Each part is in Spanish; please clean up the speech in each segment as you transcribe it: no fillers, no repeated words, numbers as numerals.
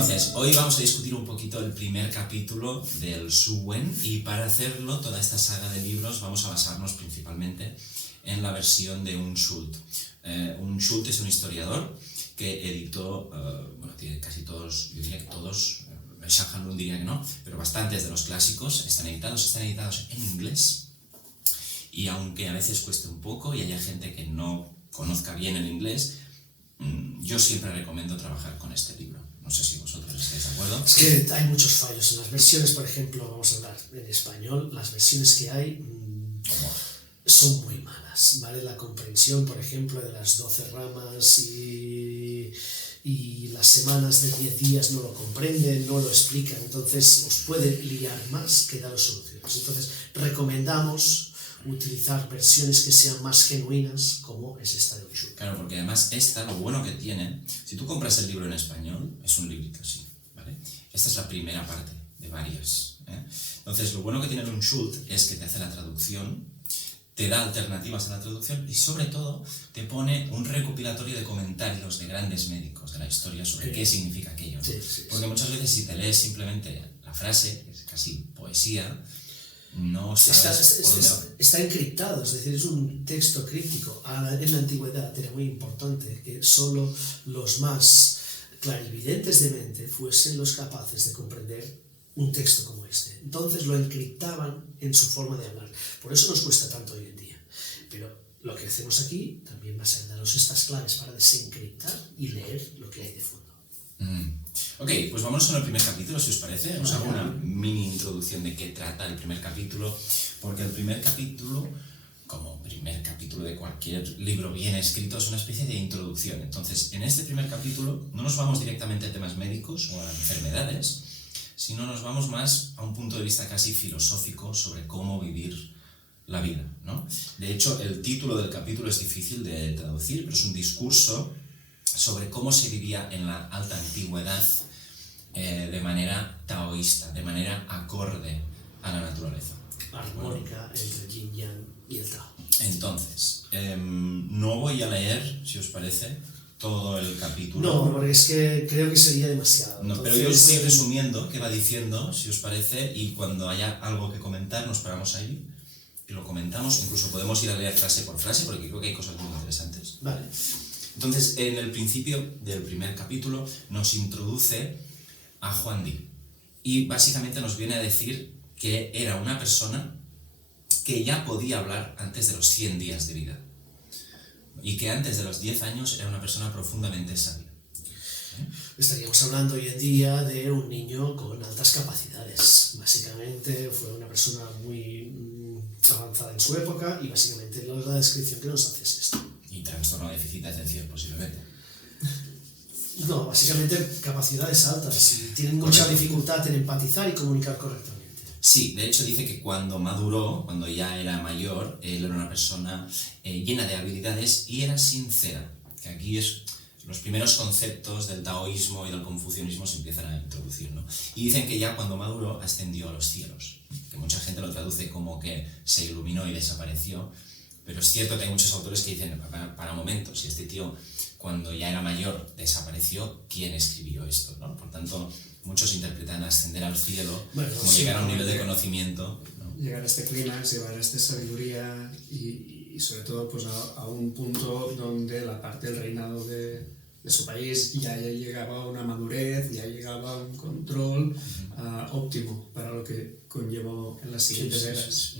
Entonces, hoy vamos a discutir un poquito el primer capítulo del Suwen y para hacerlo, toda esta saga de libros, vamos a basarnos principalmente en la versión de Un Schult. Un Schult es un historiador que editó, tiene casi todos, yo diría que todos, Shah Lun diría que no, pero bastantes de los clásicos están editados en inglés. Y aunque a veces cueste un poco y haya gente que no conozca bien el inglés, yo siempre recomiendo trabajar con este libro. No sé si vosotros estáis de acuerdo. Es que hay muchos fallos en las versiones, por ejemplo, vamos a hablar en español, las versiones que hay son muy malas, ¿vale? La comprensión, por ejemplo, de las 12 ramas y las semanas de 10 días no lo comprenden, no lo explican, entonces os puede liar más que daros soluciones. Entonces, recomendamos utilizar versiones que sean más genuinas, como es esta de Un Schult. Claro, porque además esta, lo bueno que tiene, si tú compras el libro en español, es un librito así, ¿vale? Esta es la primera parte de varias, ¿eh? Entonces, lo bueno que tiene Un Schult es que te hace la traducción, te da alternativas a la traducción y sobre todo te pone un recopilatorio de comentarios de grandes médicos de la historia sobre qué significa aquello, ¿no? Sí. Porque muchas veces si te lees simplemente la frase, que es casi poesía, no sabes por dónde va. Está encriptado, es decir, es un texto críptico. En la antigüedad era muy importante que solo los más clarividentes de mente fuesen los capaces de comprender un texto como este. Entonces lo encriptaban en su forma de hablar. Por eso nos cuesta tanto hoy en día. Pero lo que hacemos aquí también va a ser daros estas claves para desencriptar y leer lo que hay de fondo. Ok, pues vámonos con el primer capítulo, si os parece. Os hago una mini introducción de qué trata el primer capítulo, porque el primer capítulo, como primer capítulo de cualquier libro bien escrito, es una especie de introducción. Entonces, en este primer capítulo no nos vamos directamente a temas médicos o a enfermedades, sino nos vamos más a un punto de vista casi filosófico sobre cómo vivir la vida, ¿no? De hecho, el título del capítulo es difícil de traducir, pero es un discurso sobre cómo se vivía en la alta antigüedad de manera taoísta, de manera acorde a la naturaleza. Armónica entre el yin yang y el Tao. Entonces, no voy a leer, si os parece, todo el capítulo. No, porque es que creo que sería demasiado. No, pero yo os voy resumiendo qué va diciendo, si os parece, y cuando haya algo que comentar nos paramos ahí y lo comentamos. Incluso podemos ir a leer frase por frase, porque creo que hay cosas muy interesantes. Vale. Entonces, en el principio del primer capítulo nos introduce a Huan Di y básicamente nos viene a decir que era una persona que ya podía hablar antes de los 100 días de vida y que antes de los 10 años era una persona profundamente sabia. Estaríamos hablando hoy en día de un niño con altas capacidades. Básicamente fue una persona muy avanzada en su época y básicamente la descripción que nos hace es esto. Y trastorno de déficit de atención, posiblemente. No, básicamente capacidades altas y tienen mucha dificultad en empatizar y comunicar correctamente. Sí, de hecho dice que cuando maduró, cuando ya era mayor, él era una persona llena de habilidades y era sincera. Que aquí es los primeros conceptos del taoísmo y del confucianismo se empiezan a introducir, ¿no? Y dicen que ya cuando maduró ascendió a los cielos, que mucha gente lo traduce como que se iluminó y desapareció, pero es cierto que hay muchos autores que dicen, para un momento, si este tío cuando ya era mayor desapareció, ¿quién escribió esto, ¿no? Por tanto, muchos interpretan ascender al cielo como llegar a un nivel de conocimiento, ¿no? Llegar a este clímax, llevar a esta sabiduría y sobre todo pues a un punto donde la parte del reinado de su país ya llegaba a una madurez, ya llegaba a un control óptimo para lo que conllevó en las siguientes eras.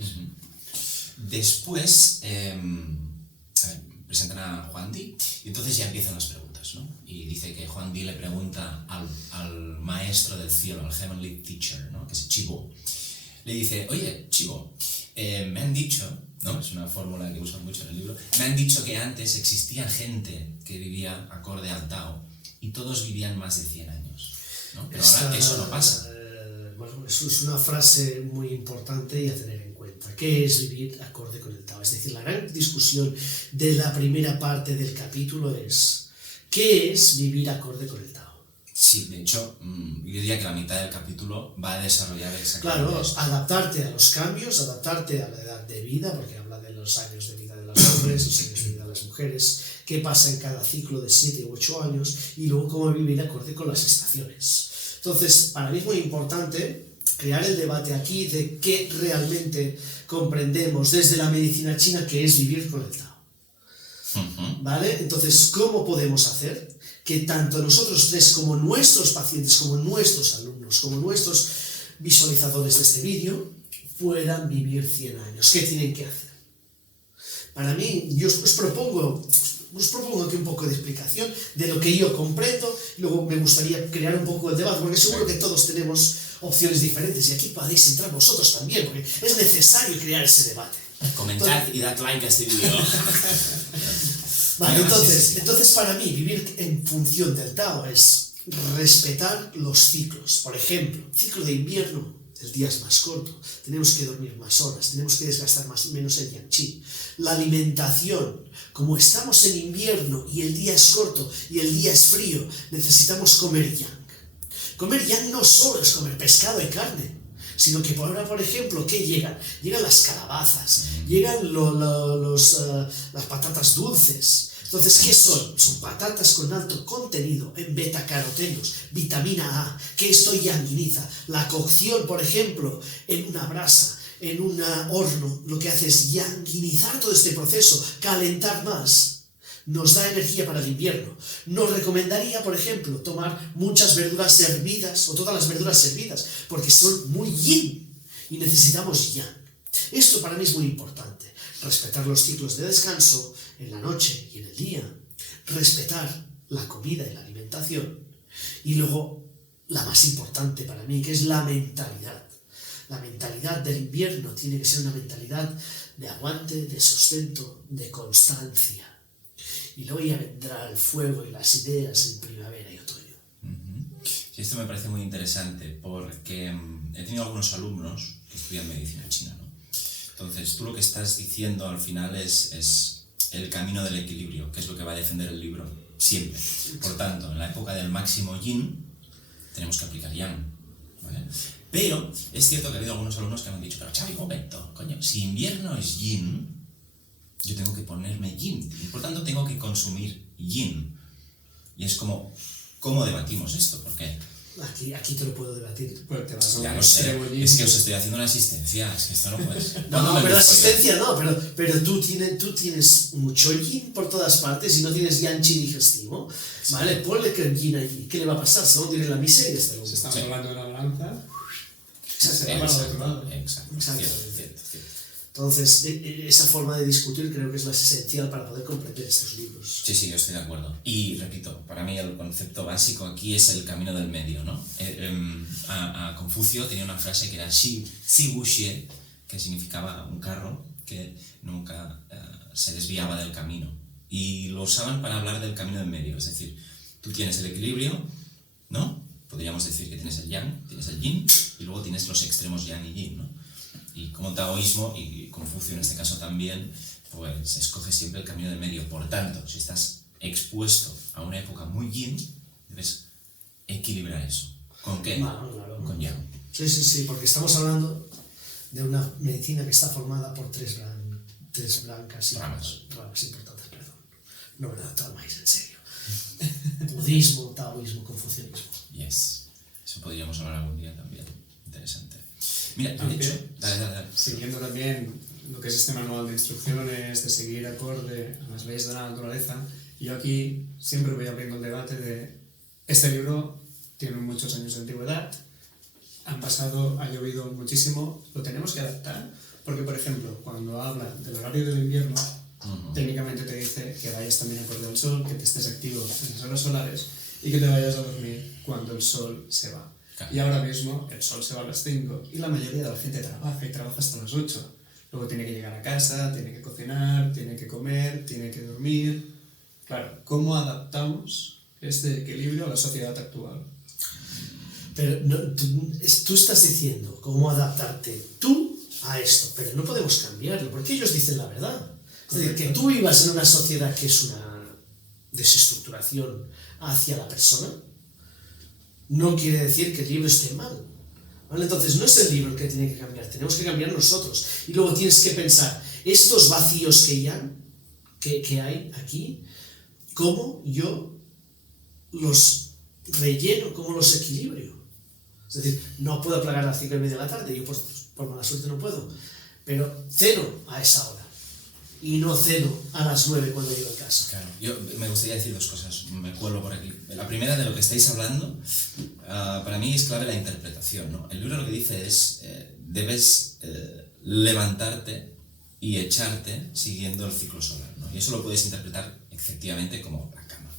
Después presentan a Huan Di y entonces ya empiezan las preguntas, ¿no? Y dice que Huan Di le pregunta al maestro del cielo, al Heavenly Teacher, ¿no? Que es Chibo. Le dice, oye, Chibo, me han dicho, ¿no? Es una fórmula que usan mucho en el libro, me han dicho que antes existía gente que vivía acorde al Tao y todos vivían más de 100 años, ¿no? Pero ahora eso no pasa. Bueno, eso es una frase muy importante y a tener en cuenta. ¿Qué es vivir acorde con el Tao? Es decir, la gran discusión de la primera parte del capítulo es ¿qué es vivir acorde con el Tao? Sí, de hecho, yo diría que la mitad del capítulo va a desarrollar exactamente Claro, esto. adaptarte a los cambios, adaptarte a la edad de vida, porque habla de los años de vida de los hombres, los años de vida de las mujeres, qué pasa en cada ciclo de 7 u 8 años y luego cómo vivir acorde con las estaciones. Entonces, para mí es muy importante crear el debate aquí de qué realmente comprendemos desde la medicina china que es vivir con el Tao. ¿Vale? Entonces, ¿cómo podemos hacer que tanto nosotros tres como nuestros pacientes, como nuestros alumnos, como nuestros visualizadores de este vídeo puedan vivir 100 años? ¿Qué tienen que hacer? Para mí, yo os propongo aquí un poco de explicación de lo que yo comprendo, y luego me gustaría crear un poco el debate, porque seguro que todos tenemos opciones diferentes, y aquí podéis entrar vosotros también, porque es necesario crear ese debate. Comentad y dad like a este vídeo. Vale, entonces para mí vivir en función del Tao es respetar los ciclos. Por ejemplo, ciclo de invierno, el día es más corto, tenemos que dormir más horas, tenemos que desgastar menos el yang chi. La alimentación, como estamos en invierno y el día es corto y el día es frío, necesitamos comer yang. Comer yang no solo es comer pescado y carne, sino que ahora, por ejemplo, ¿qué llegan? Llegan las calabazas, llegan las patatas dulces. Entonces, ¿qué son? Son patatas con alto contenido en betacarotenos, vitamina A, que esto yanguiniza. La cocción, por ejemplo, en una brasa, en un horno, lo que hace es yanguinizar todo este proceso, calentar más. Nos da energía para el invierno. Nos recomendaría, por ejemplo, tomar muchas verduras hervidas o todas las verduras hervidas, porque son muy yin y necesitamos yang. Esto para mí es muy importante. Respetar los ciclos de descanso en la noche y en el día. Respetar la comida y la alimentación. Y luego, la más importante para mí, que es la mentalidad. La mentalidad del invierno tiene que ser una mentalidad de aguante, de sustento, de constancia. Y luego ya vendrá el fuego y las ideas en primavera y otoño. Sí, esto me parece muy interesante porque he tenido algunos alumnos que estudian medicina china, ¿no? Entonces, tú lo que estás diciendo al final es el camino del equilibrio, que es lo que va a defender el libro siempre. Por tanto, en la época del máximo yin, tenemos que aplicar yang, ¿vale? Pero es cierto que ha habido algunos alumnos que me han dicho, pero Xavi, un momento, coño, si invierno es yin, yo tengo que ponerme yin, y por tanto tengo que consumir yin. Y es como, ¿cómo debatimos esto? Porque Aquí te lo puedo debatir. Pues te vas a ya un lo sé, extremo yin. es que os estoy haciendo una asistencia, es que esto no puedes. No, pero asistencia no, pero tú tienes mucho yin por todas partes y no tienes yang chi digestivo. Vale, ponle que el yin allí. ¿Qué le va a pasar? Se va a hundir en la miseria este hombre. Se está hablando de la balanza. Se va para el Exacto, otro lado. exacto. Cierto. Entonces, esa forma de discutir creo que es más esencial para poder comprender estos libros. Sí, yo estoy de acuerdo. Y repito, para mí el concepto básico aquí es el camino del medio, ¿no? A Confucio tenía una frase que era Shi Wuxie, que significaba un carro que nunca se desviaba del camino. Y lo usaban para hablar del camino del medio, es decir, tú tienes el equilibrio, ¿no? Podríamos decir que tienes el yang, tienes el yin, y luego tienes los extremos yang y yin, ¿no? Y como taoísmo, y Confucio en este caso también, pues escoge siempre el camino del medio. Por tanto, si estás expuesto a una época muy yin, debes equilibrar eso. ¿Con qué? Claro. Con yang. Sí, porque estamos hablando de una medicina que está formada por tres blancas y ramas importantes, perdón. No me lo tomáis en serio. Budismo, taoísmo, confucianismo. Yes. Eso podríamos hablar algún día también. Interesante. Mira, de También, hecho, dale. Siguiendo también lo que es este manual de instrucciones, de seguir acorde a las leyes de la naturaleza, yo aquí siempre voy abriendo el debate de este libro tiene muchos años de antigüedad, ha llovido muchísimo, lo tenemos que adaptar, porque por ejemplo, cuando habla del horario del invierno, técnicamente te dice que vayas también acorde al sol, que te estés activo en las horas solares y que te vayas a dormir cuando el sol se va. Y ahora mismo el sol se va a las 5 y la mayoría de la gente trabaja hasta las 8. Luego tiene que llegar a casa, tiene que cocinar, tiene que comer, tiene que dormir. Claro, ¿cómo adaptamos este equilibrio a la sociedad actual? Pero no, tú estás diciendo cómo adaptarte tú a esto, pero no podemos cambiarlo, porque ellos dicen la verdad. Es decir, que tú vivas en una sociedad que es una desestructuración hacia la persona, no quiere decir que el libro esté mal. ¿Vale? Entonces, no es el libro el que tiene que cambiar, tenemos que cambiar nosotros. Y luego tienes que pensar, estos vacíos que hay aquí, cómo yo los relleno, cómo los equilibrio. Es decir, no puedo plagar a las 5:30 de la tarde, yo por mala suerte no puedo, pero ceno a esa hora y no ceno a las 9 cuando llego a casa. Claro, yo me gustaría decir dos cosas, me cuelo por aquí. La primera, de lo que estáis hablando, para mí es clave la interpretación, ¿no? El libro lo que dice es, debes levantarte y echarte siguiendo el ciclo solar, ¿no? Y eso lo puedes interpretar efectivamente como la cama.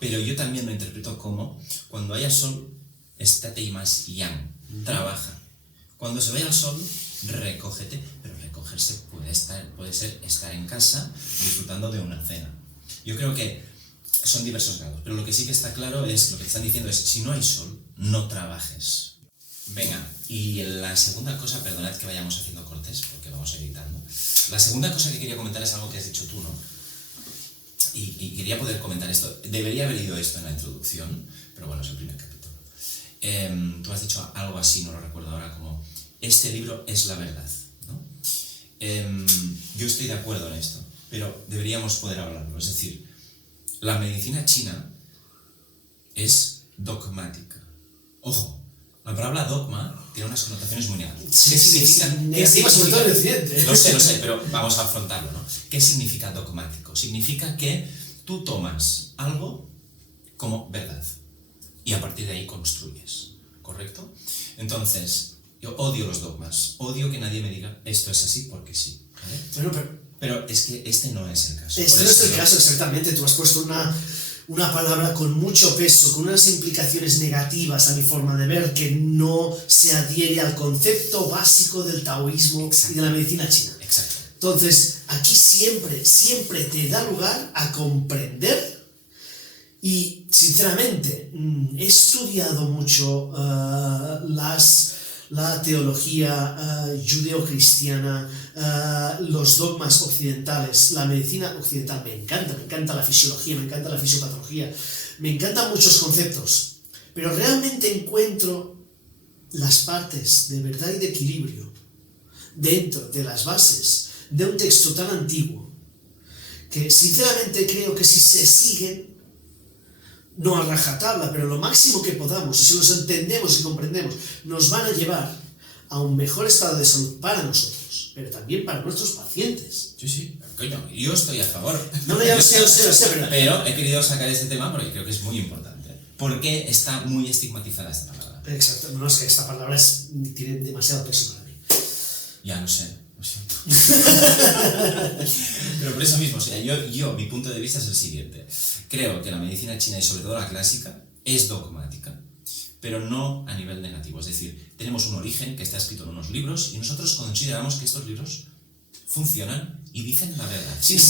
Pero yo también lo interpreto como, cuando haya sol, estate y más yang, trabaja. Cuando se vaya el sol, recógete, pero recogerse puede ser estar en casa disfrutando de una cena. Yo creo que son diversos grados, pero lo que sí que está claro es, lo que te están diciendo es, si no hay sol, no trabajes. Venga, y la segunda cosa, perdonad que vayamos haciendo cortes, porque vamos editando. La segunda cosa que quería comentar es algo que has dicho tú, ¿no? Y quería poder comentar esto. Debería haber ido esto en la introducción, pero bueno, es el primer capítulo. Tú has dicho algo así, no lo recuerdo ahora, como este libro es la verdad, ¿no? Yo estoy de acuerdo en esto, pero deberíamos poder hablarlo. Es decir, la medicina china es dogmática. Ojo, la palabra dogma tiene unas connotaciones muy negativas. ¿Qué significa? Negativas, sobre todo en el occidente. Lo sé, pero vamos a afrontarlo, ¿no? ¿Qué significa dogmático? Significa que tú tomas algo como verdad y a partir de ahí construyes, ¿correcto? Entonces, yo odio los dogmas, odio que nadie me diga esto es así porque sí, ¿vale? Bueno, pero es que este no es el caso. Este no es el caso, exactamente. Tú has puesto una palabra con mucho peso, con unas implicaciones negativas a mi forma de ver, que no se adhiere al concepto básico del taoísmo. Exacto. Y de la medicina china. Exacto. Entonces, aquí siempre te da lugar a comprender. Y, sinceramente, he estudiado mucho la teología judeo-cristiana, los dogmas occidentales, la medicina occidental. Me encanta la fisiología, me encanta la fisiopatología, me encantan muchos conceptos, pero realmente encuentro las partes de verdad y de equilibrio dentro de las bases de un texto tan antiguo que sinceramente creo que si se siguen, no a rajatabla, pero lo máximo que podamos, y si los entendemos y comprendemos, nos van a llevar a un mejor estado de salud para nosotros, pero también para nuestros pacientes. Sí, coño, yo estoy a favor. No, ya lo sé, pero he querido sacar este tema porque creo que es muy importante. Porque está muy estigmatizada esta palabra. Exacto, no, es que esta palabra tiene demasiado peso para mí. Ya lo sé, lo siento. Pero por eso mismo, o sea, mi punto de vista es el siguiente. Creo que la medicina china y sobre todo la clásica es dogmática, pero no a nivel negativo. Es decir, tenemos un origen que está escrito en unos libros y nosotros consideramos que estos libros funcionan y dicen la verdad. Sin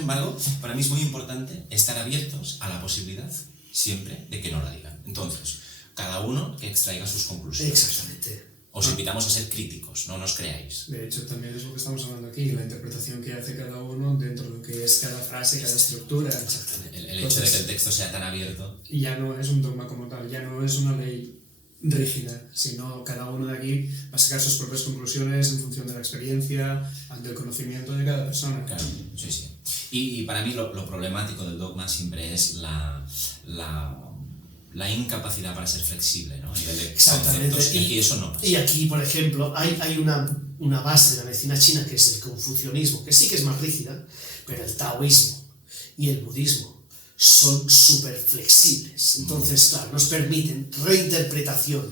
embargo, para mí es muy importante estar abiertos a la posibilidad siempre de que no la digan. Entonces, cada uno que extraiga sus conclusiones. Exactamente. Os invitamos a ser críticos, no nos creáis. De hecho, también es lo que estamos hablando aquí, la interpretación que hace cada uno dentro de lo que es cada frase, cada estructura. Exactamente. El hecho de que el texto sea tan abierto. Y ya no es un dogma como tal, ya no es una ley rígida, sino cada uno de aquí va a sacar sus propias conclusiones en función de la experiencia, ante el conocimiento de cada persona. Claro, sí. Y para mí lo problemático del dogma siempre es la incapacidad para ser flexible, ¿no? A nivel de conceptos, y aquí eso no pasa. Y aquí, por ejemplo, hay una base de la medicina china que es el confucianismo, que sí que es más rígida, pero el taoísmo y el budismo son súper flexibles. Entonces, claro, nos permiten reinterpretación,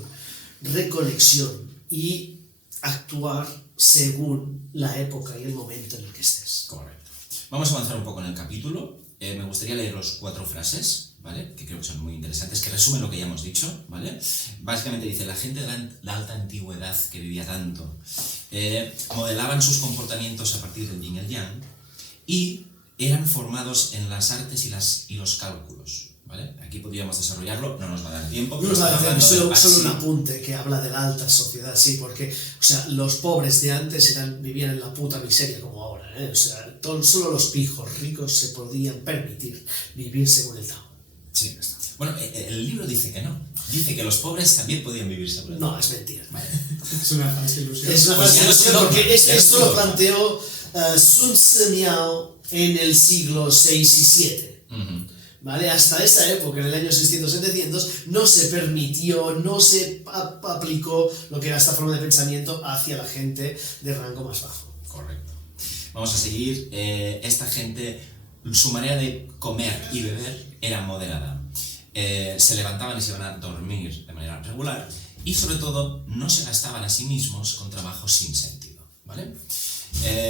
reconexión y actuar según la época y el momento en el que estés. Correcto. Vamos a avanzar un poco en el capítulo. Me gustaría leer los 4 frases, ¿vale? Que creo que son muy interesantes, que resumen lo que ya hemos dicho, ¿vale? Básicamente dice, la gente de la alta antigüedad que vivía tanto modelaban sus comportamientos a partir del yin y el yang y eran formados en las artes y los cálculos, ¿vale? Aquí podríamos desarrollarlo, no nos va a dar tiempo. No nos va a dar tiempo, solo un apunte que habla de la alta sociedad, sí, porque, o sea, los pobres de antes vivían en la puta miseria como ahora, ¿eh? O sea, solo los pijos ricos se podían permitir vivir según el Tao. Sí, bueno, el libro dice que no. Dice que los pobres también podían vivir según el Tao. No, es mentira. Vale. Es una falsa ilusión. Es una falsa ilusión porque esto lo planteó Sun Tzu Miao en el siglo VI y VII. ¿Vale? Hasta esa época, en el año 600-700, no se permitió, no se aplicó lo que era esta forma de pensamiento hacia la gente de rango más bajo. Correcto. Vamos a seguir. Esta gente, su manera de comer y beber era moderada. Se levantaban y se iban a dormir de manera regular y, sobre todo, no se gastaban a sí mismos con trabajos sin sentido, ¿vale?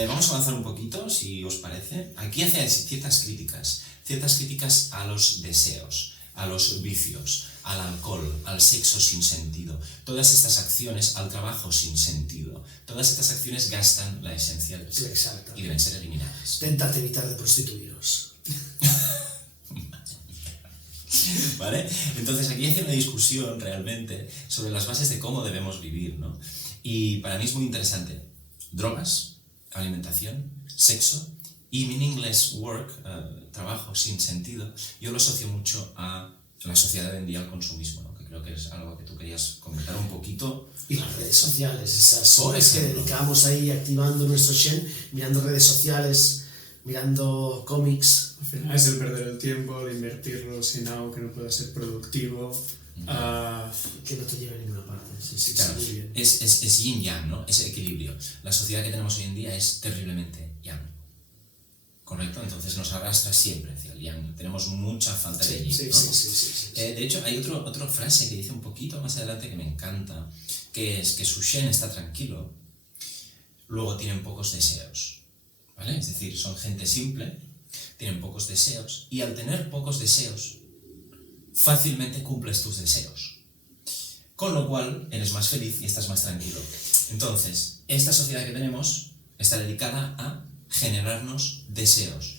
Vamos a avanzar un poquito, si os parece. Aquí hace ciertas críticas a los deseos, a los vicios, al alcohol, al sexo sin sentido. Todas estas acciones, al trabajo sin sentido. Todas estas acciones gastan la esencia del ser y deben ser eliminadas. Tentad evitar de prostituiros. ¿Vale? Entonces aquí hace una discusión realmente sobre las bases de cómo debemos vivir, ¿no? Y para mí es muy interesante. Drogas, alimentación, sexo y meaningless work, trabajo sin sentido, yo lo asocio mucho a la sociedad de hoy en día, al consumismo, ¿no? Que creo que es algo que tú querías comentar un poquito. Y las redes sociales, esas horas que dedicamos ahí activando nuestro Shen, mirando redes sociales, mirando cómics. Al final es el perder el tiempo, de invertirlo sin algo que no pueda ser productivo. Que no te lleve a ninguna parte. Sí, claro, muy bien. Es yin-yang, ¿no? Ese equilibrio. La sociedad que tenemos hoy en día es terriblemente yang. ¿Correcto? Entonces nos arrastra siempre hacia el yang. Tenemos mucha falta de yin, ¿no? Sí. De hecho, hay otra frase que dice un poquito más adelante que me encanta, que es que su Shen está tranquilo, luego tienen pocos deseos, ¿vale? Es decir, son gente simple, tienen pocos deseos, y al tener pocos deseos, fácilmente cumples tus deseos. Con lo cual, eres más feliz y estás más tranquilo. Entonces, esta sociedad que tenemos está dedicada a generarnos deseos.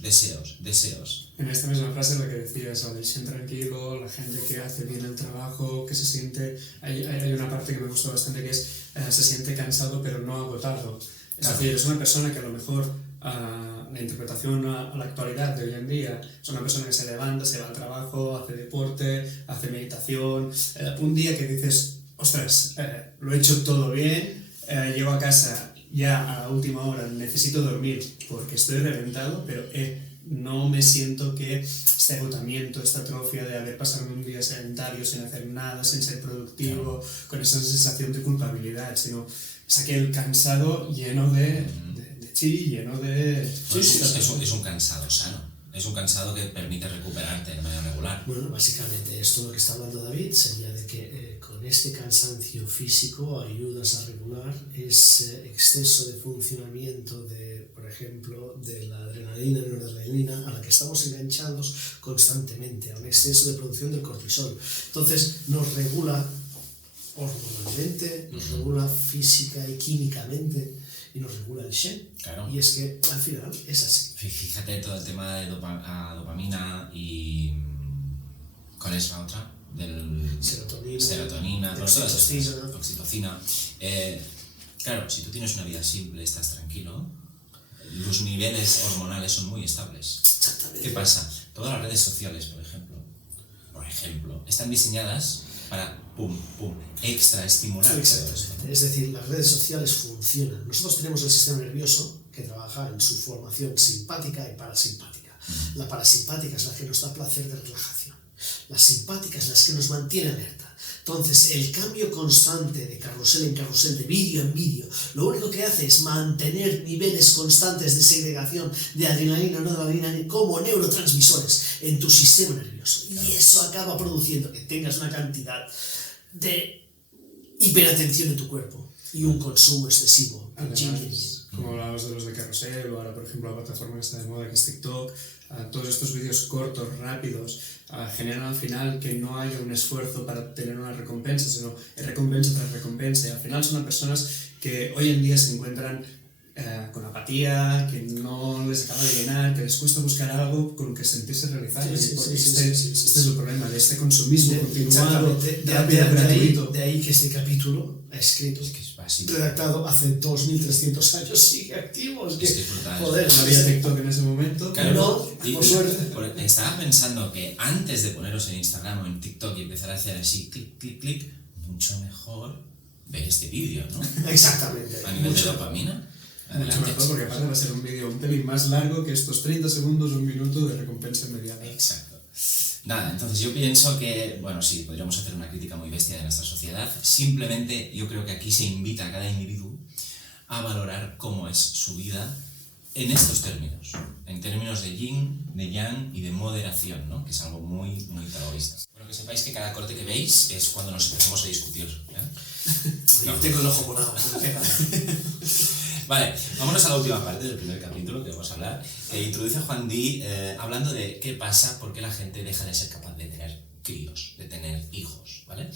En esta misma frase la que decías, la del Shen tranquilo, la gente que hace bien el trabajo, que se siente... Hay una parte que me gustó bastante que es se siente cansado pero no agotado. Es decir, es una persona que a lo mejor la interpretación a la actualidad de hoy en día es una persona que se levanta, se va al trabajo, hace deporte, hace meditación. Un día que dices, ostras, lo he hecho todo bien, llego a casa ya a la última hora, necesito dormir porque estoy reventado, pero no me siento que este agotamiento, esta atrofia de haber pasado un día sedentario sin hacer nada, sin ser productivo, con esa sensación de culpabilidad, sino es aquel cansado lleno de chi, lleno de... Es un cansado sano. Es un cansado que permite recuperarte de manera regular. Bueno, básicamente esto lo que está hablando David sería de que con este cansancio físico ayudas a regular ese exceso de funcionamiento de, por ejemplo, de la adrenalina y noradrenalina a la que estamos enganchados constantemente, a un exceso de producción del cortisol. Entonces nos regula hormonalmente, nos regula física y químicamente, y nos regula el Shen. Claro. Y es que al final es así. Fíjate todo el tema de dopamina y... ¿Cuál es la otra? Serotonina, oxitocina. Claro, si tú tienes una vida simple, estás tranquilo, los niveles hormonales son muy estables. Exactamente. ¿Qué pasa? Todas las redes sociales, por ejemplo, están diseñadas para extra estimular. Exactamente. Es decir, las redes sociales funcionan. Nosotros tenemos el sistema nervioso que trabaja en su formación simpática y parasimpática. La parasimpática es la que nos da placer de relajación. La simpática es la que nos mantiene alerta. Entonces, el cambio constante de carrusel en carrusel, de vídeo en vídeo, lo único que hace es mantener niveles constantes de segregación de adrenalina, noradrenalina como neurotransmisores en tu sistema nervioso. Y eso acaba produciendo que tengas una cantidad de hiperatención en tu cuerpo y un consumo excesivo. Además, como hablábamos de los de carrusel, o ahora por ejemplo la plataforma que está de moda que es TikTok, todos estos vídeos cortos, rápidos, generan al final que no haya un esfuerzo para tener una recompensa, sino recompensa tras recompensa. Y al final son personas que hoy en día se encuentran con apatía, que no les acaba de llenar, que les cuesta buscar algo con que sentirse realizados. Este es el problema de este consumismo continuado, gratuito. De ahí que este capítulo escrito, redactado hace 2300 años, sigue activo. Es que, joder, no había TikTok en ese momento. Claro, por suerte. Estaba pensando que antes de poneros en Instagram o en TikTok y empezar a hacer así, clic, clic, clic, mucho mejor ver este vídeo, ¿no? Exactamente. A nivel de dopamina. Mucho mejor, porque aparte va a ser un vídeo un pelín más largo que estos 30 segundos, un minuto de recompensa inmediata. Exacto. Nada, entonces yo pienso que, bueno, sí, podríamos hacer una crítica muy bestia de nuestra sociedad. Simplemente yo creo que aquí se invita a cada individuo a valorar cómo es su vida en estos términos, en términos de yin, de yang y de moderación, ¿no? Que es algo muy, muy taoísta. Bueno, que sepáis que cada corte que veis es cuando nos empezamos a discutir. Yo tengo el ojo morado, me pega. Vale, vámonos a la última parte del primer capítulo que vamos a hablar, que introduce a Juan Di hablando de qué pasa, por qué la gente deja de ser capaz de tener críos, de tener hijos, ¿vale?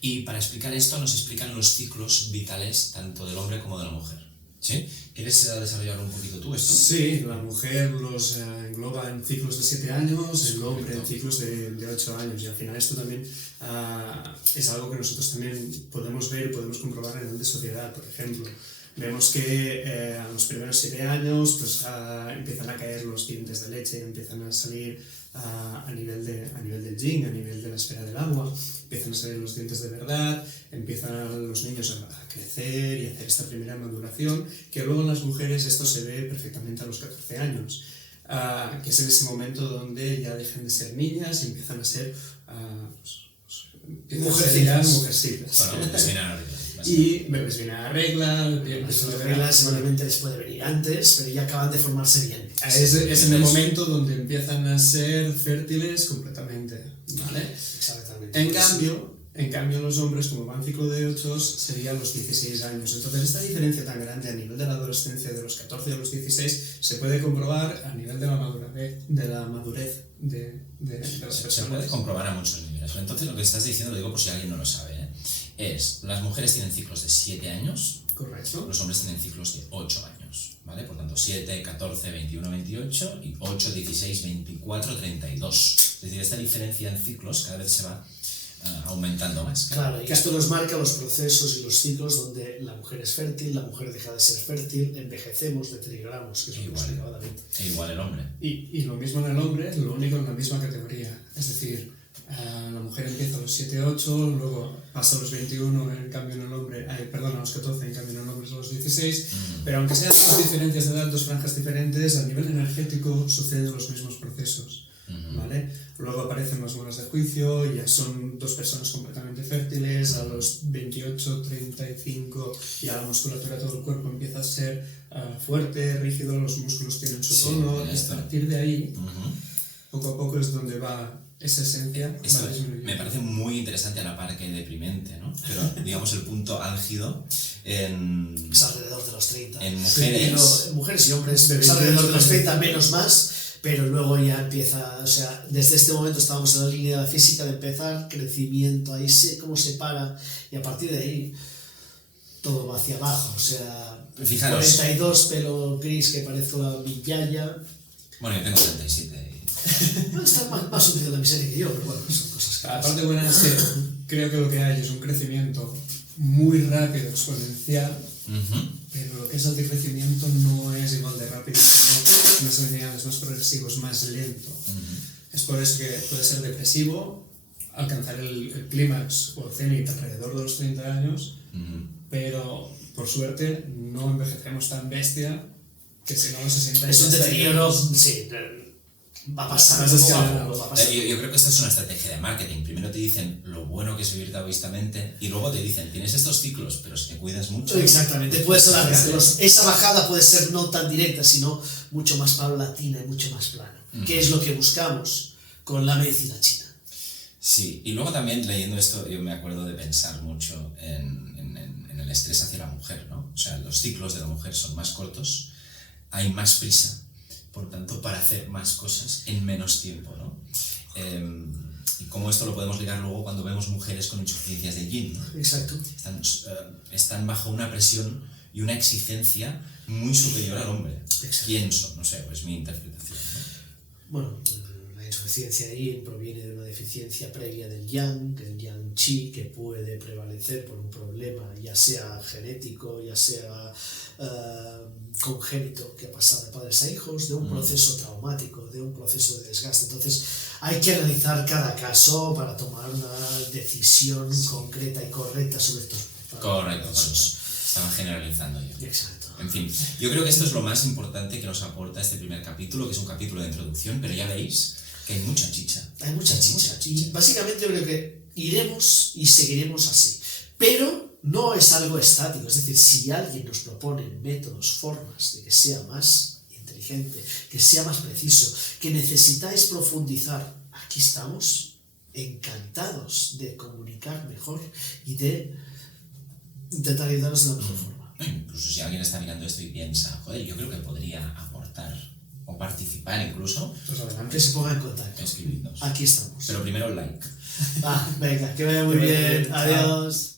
Y para explicar esto nos explican los ciclos vitales tanto del hombre como de la mujer, ¿sí? ¿Quieres desarrollar un poquito tú esto? Sí, la mujer los engloba en ciclos de 7 años, el hombre en ciclos de 8 años, y al final esto también es algo que nosotros también podemos ver y podemos comprobar a nivel de sociedad. Por ejemplo, vemos que a los primeros 7 años pues, empiezan a caer los dientes de leche, empiezan a salir a nivel del yin, a nivel de la esfera del agua, empiezan a salir los dientes de verdad, empiezan los niños a crecer y a hacer esta primera maduración, que luego en las mujeres esto se ve perfectamente a los 14 años, que es en ese momento donde ya dejan de ser niñas y empiezan a ser mujercitas. Bueno, les viene a la regla. Y les viene a la regla. Las reglas seguramente les puede venir antes, pero ya acaban de formarse bien. Es en el momento donde empiezan a ser fértiles completamente, ¿vale? Exactamente. En cambio los hombres, como van ciclo de 8, serían los 16 años. Entonces esta diferencia tan grande a nivel de la adolescencia de los 14 a los 16 se puede comprobar a nivel de la madurez de las personas. Se puede comprobar a muchos niveles. Entonces lo que estás diciendo, lo digo por si alguien no lo sabe, es las mujeres tienen ciclos de 7 años, correcto. Los hombres tienen ciclos de 8 años, ¿vale? Por tanto, 7, 14, 21, 28 y 8, 16, 24, 32. Es decir, esta diferencia en ciclos cada vez se va aumentando más. Claro, y esto nos marca los procesos y los ciclos donde la mujer es fértil, la mujer deja de ser fértil, envejecemos, deterioramos, que es lo que explicaba David. E igual el hombre. Y lo mismo en el hombre, lo único en la misma categoría. Es decir, la mujer empieza a los 7, 8, luego pasa a los 21, en cambio en el hombre, a los 14, en cambio en el hombre es a los 16, pero aunque sean dos diferencias de edad, dos franjas diferentes, a nivel energético suceden los mismos procesos, ¿vale? Luego aparecen las bolas de juicio, ya son dos personas completamente fértiles, a los 28, 35 ya la musculatura de todo el cuerpo empieza a ser fuerte, rígido, los músculos tienen su tono, y a partir de ahí, poco a poco es donde va esa esencia. Esto me parece muy interesante a la par que deprimente, ¿no? Pero digamos el punto álgido en... Es alrededor de los 30. En mujeres... Sí, mujeres y hombres es alrededor de los 30, menos más, pero luego ya empieza, o sea, desde este momento estábamos en la línea de la física de empezar, crecimiento, ahí sé cómo se para, y a partir de ahí todo va hacia abajo, o sea, fijaros, 42, pelo gris que parezco la Villaya. Bueno, yo tengo 37 No, está más sutil la miseria que yo, pero bueno, son cosas que... La parte buena es que creo que lo que hay es un crecimiento muy rápido, exponencial, pero lo que es el decrecimiento no es igual de rápido, sino más lineal, es más progresivo, es más lento. Es por eso que puede ser depresivo, alcanzar el clímax o el cenit alrededor de los 30 años, pero por suerte no envejecemos tan bestia que si no a los 60 años... Es un deterioro, sí, va a pasar. Yo creo que esta es una estrategia de marketing. Primero te dicen lo bueno que es vivir taoístamente y luego te dicen, tienes estos ciclos, pero si te cuidas mucho... Exactamente, puedes alargar. Esa bajada puede ser no tan directa, sino mucho más paulatina y mucho más plana. ¿Qué es lo que buscamos con la medicina china? Sí, y luego también leyendo esto yo me acuerdo de pensar mucho en el estrés hacia la mujer, ¿no? O sea, los ciclos de la mujer son más cortos, hay más prisa, por tanto, para hacer más cosas en menos tiempo, ¿no? Y como esto lo podemos ligar luego cuando vemos mujeres con insuficiencias de yin, ¿no? Exacto. Están bajo una presión y una exigencia muy superior al hombre. Exacto. Pienso, no sé, pues mi interpretación, ¿no? Bueno, la insuficiencia ahí proviene de una deficiencia previa del yang chi, que puede prevalecer por un problema, ya sea genético, ya sea congénito, que ha pasado de padres a hijos, de un proceso traumático, de un proceso de desgaste. Entonces hay que analizar cada caso para tomar una decisión concreta y correcta sobre estos Correcto. Estaba generalizando yo. Exacto. En fin, yo creo que esto es lo más importante que nos aporta este primer capítulo, que es un capítulo de introducción, pero ya veis que hay mucha chicha. Hay mucha chicha. Y básicamente yo creo que iremos y seguiremos así. Pero no es algo estático. Es decir, si alguien nos propone métodos, formas de que sea más inteligente, que sea más preciso, que necesitáis profundizar, aquí estamos encantados de comunicar mejor y de intentar ayudaros de la mejor forma. Incluso si alguien está mirando esto y piensa, joder, yo creo que podría aportar o participar incluso, Pues adelante. Que se ponga en contacto. escribidnos. Aquí estamos. Pero primero like. Venga, que vaya muy bien. Adiós.